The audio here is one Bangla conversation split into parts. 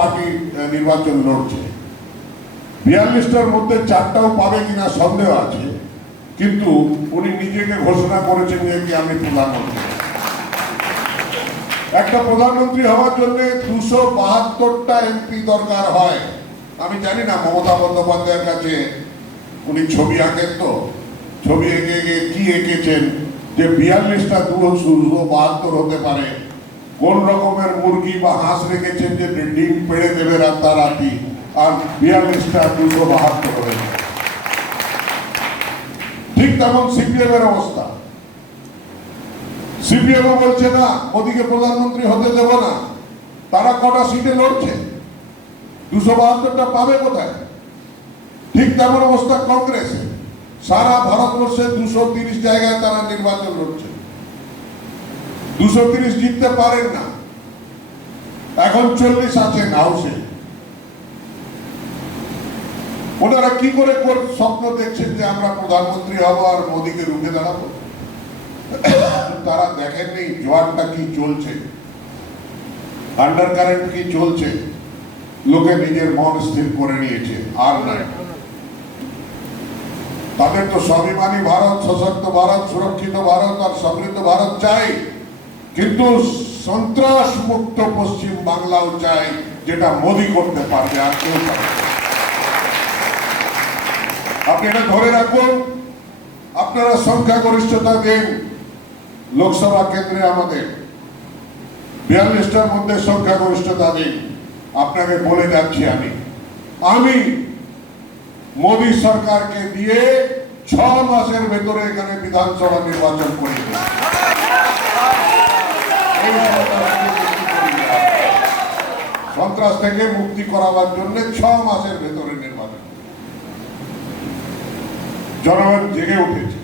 পার্টি নির্বাচন লড়ছে। বিয়াল্লিশটার মধ্যে চারটাও পাবে কিনা সন্দেহ আছে, কিন্তু উনি নিজেকে ঘোষণা করেছেন যে কি আমি প্রধানমন্ত্রী। একটা প্রধানমন্ত্রী হওয়ার জন্য দুশো বাহাত্তরটা এমপি দরকার হয়। আমি জানি না, মমতা বন্দ্যোপাধ্যায়ের কাছে উনি ছবি আঁকেন তো। ছবি এঁকে এঁকে কি এঁকেছেন? যে বিয়াল্লিশটা দুশো বাহাত্তর হতে পারে। কোন রকমের মুরগি বা হাঁস রেখেছেন যে ডিম পেড়ে দেবে রাতারাতি আর বিয়াল্লিশটা দুশো বাহাত্তর হয়ে যাবে। ঠিক তেমন সিপিএম এর অবস্থা। সিপিএম বলছে না, মোদীকে প্রধানমন্ত্রী হতে দেব না। তারা কটা সিটে লড়ছে? দুশো বাহাত্তরটা পাবে কোথায়? ঠিক তেমন অবস্থা কংগ্রেসে। সারা ভারতবর্ষে দুশো তিরিশ জায়গায় তারা নির্বাচন লড়ছে। দুশো তিরিশ জিততে পারেন না। এখন চল্লিশ আছেন হাউসে ওনারা কি করে স্বপ্ন দেখছেন যে আমরা প্রধানমন্ত্রী হব আর মোদীকে রুখে দাঁড়াবো? তারা দেখেননি জোয়ারটা কি চলছে। আন্ডার কারেন্ট কি চলছে? লোকে নিজের মন স্থির করে নিয়েছে, আর নাই। তাদের তো স্বাভিমানী ভারত, সশক্ত ভারত, সুরক্ষিত ভারত আর সমৃদ্ধ ভারত চাই। কিন্তু সন্ত্রাস মুক্ত পশ্চিম বাংলাও চাই, যেটা মোদী করতে পারবে আর কেউ আপনি এটা ধরে রাখুন, আপনারা সংখ্যাগরিষ্ঠতা দিন, লোকসভা কেন্দ্রে আমাদের। বিয়াল্লিশটার মধ্যে সংখ্যাগরিষ্ঠতা দিন, আপনাকে বলে যাচ্ছি আমি। আমি মোদী সরকারকে দিয়ে ছ মাসের ভেতরে এখানে বিধানসভা নির্বাচন করে সন্ত্রাস থেকে মুক্তি করাবার জন্য ছ মাসের ভেতরে নির্বাচন জনগণ জেগে উঠেছে,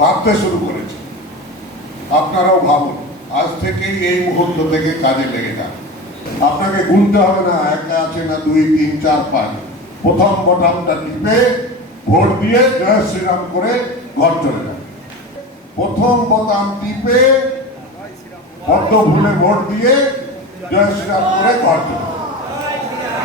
ভাবতে শুরু করেছে। আপনারাও ভাবুন, আজ থেকেই এই মুহূর্ত থেকে কাজে লেগে যান। আপনাকে গুনতে হবে না, একটা আছে না দুই, তিন, চার, পাঁচ। প্রথম বোতামটা টিপে, ভোট দিয়ে জয় শ্রীরাম করে ঘর চলে যান। প্রথম বোতাম টিপে পদ্ম ভুলে ভোট দিয়ে জয় শ্রীরাম করে ঘর।